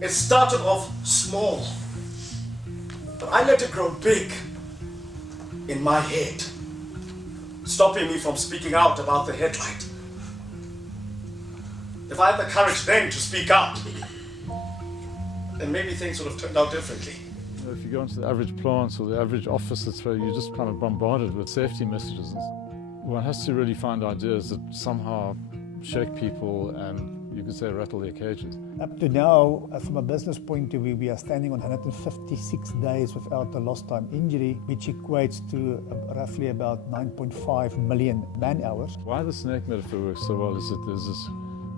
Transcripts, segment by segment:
It started off small, but I let it grow big in my head, stopping me from speaking out about the headlight. If I had the courage then to speak out, then maybe things would have turned out differently. If you go into the average plant or the average office, it's where you're just kind of bombarded with safety messages. One has to really find ideas that somehow shake people and, you could say, rattle their cages. Up to now, from a business point of view, we are standing on 156 days without a lost time injury, which equates to roughly about 9.5 million man hours. Why the snake metaphor works so well is that there's this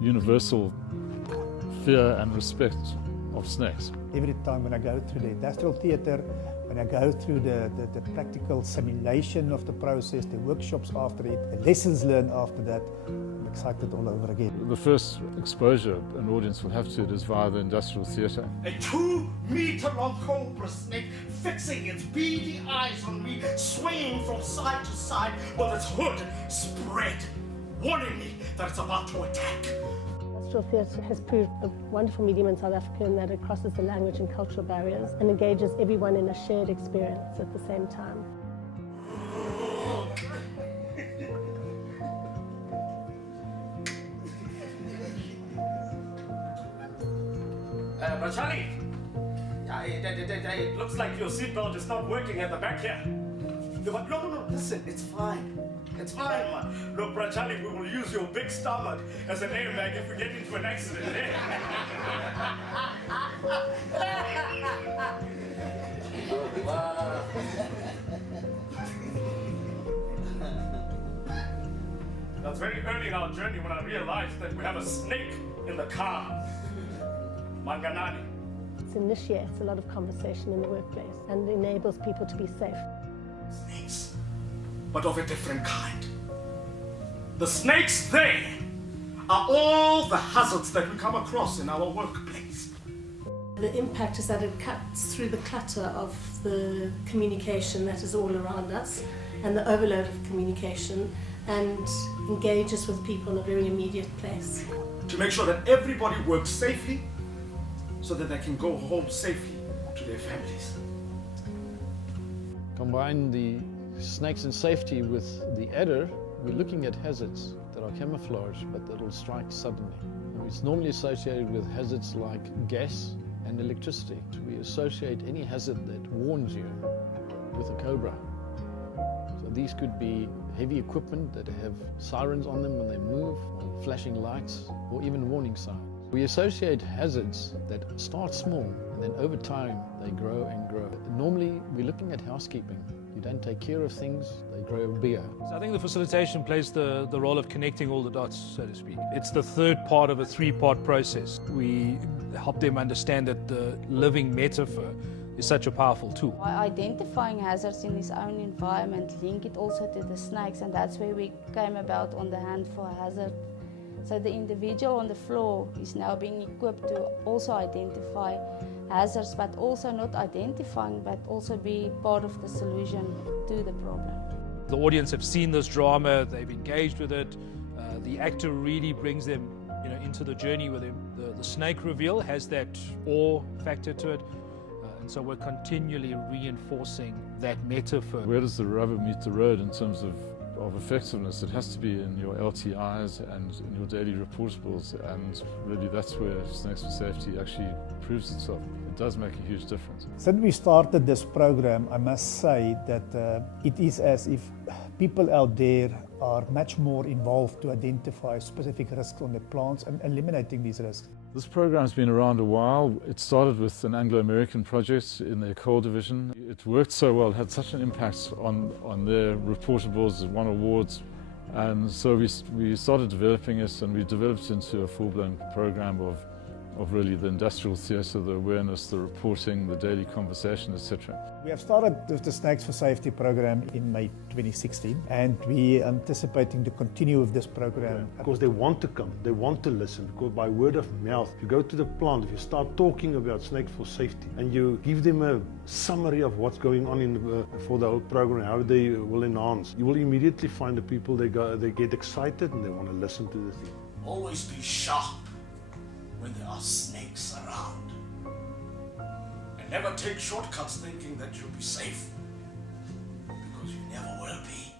universal fear and respect of snakes. Every time when I go through the industrial theatre, when I go through the practical simulation of the process, the workshops after it, the lessons learned after that, I'm excited all over again. The first exposure an audience will have to it is via the industrial theatre. A 2-meter-long cobra snake fixing its beady eyes on me, swaying from side to side with its hood spread, warning me that it's about to attack. Industrial theatre has proved a wonderful medium in South Africa in that it crosses the language and cultural barriers and engages everyone in a shared experience at the same time. Brachali, it looks like your seatbelt is not working at the back here. No, listen, it's fine. It's fine, man. Look, Brachali, we will use your big stomach as an airbag if we get into an accident. That's very early in our journey when I realized that we have a snake in the car. Manganani. It initiates a lot of conversation in the workplace and enables people to be safe. Snakes, but of a different kind. The snakes, they are all the hazards that we come across in our workplace. The impact is that it cuts through the clutter of the communication that is all around us and the overload of communication and engages with people in a very immediate place. To make sure that everybody works safely so that they can go home safely to their families. Combine the snakes and safety with the adder, we're looking at hazards that are camouflage but that will strike suddenly. It's normally associated with hazards like gas and electricity. We associate any hazard that warns you with a cobra. So these could be heavy equipment that have sirens on them when they move, or flashing lights, or even warning signs. We associate hazards that start small and then over time they grow and grow. Normally we're looking at housekeeping. You don't take care of things, they grow bigger. So I think the facilitation plays the role of connecting all the dots, so to speak. It's the third part of a 3-part process. We help them understand that the living metaphor is such a powerful tool. By identifying hazards in his own environment, link it also to the snakes, and that's where we came about on the hand for hazard. So the individual on the floor is now being equipped to also identify hazards, but also not identifying, but also be part of the solution to the problem. The audience have seen this drama, they've engaged with it. The actor really brings them into the journey with him. The snake reveal has that awe factor to it. And so we're continually reinforcing that metaphor. Where does the rubber meet the road in terms of effectiveness? It has to be in your LTIs and in your daily reportables, and really that's where Snakes for Safety actually proves itself. It does make a huge difference. Since we started this program, I must say that it is as if people out there are much more involved to identify specific risks on the plants and eliminating these risks. This program's been around a while. It started with an Anglo-American project in their coal division. It worked so well, it had such an impact on their reportables, it won awards. And so we started developing it, and we developed it into a full-blown program of really the industrial theatre, the awareness, the reporting, the daily conversation, etc. We have started with the Snakes for Safety program in May 2016, and we are anticipating to continue with this program. Because they want to come, they want to listen, because by word of mouth, if you go to the plant, if you start talking about Snakes for Safety, and you give them a summary of what's going on for the whole program, how they will enhance, you will immediately find the people, they get excited and they want to listen to the thing. Always be sharp when there are snakes around. And never take shortcuts thinking that you'll be safe. Because you never will be.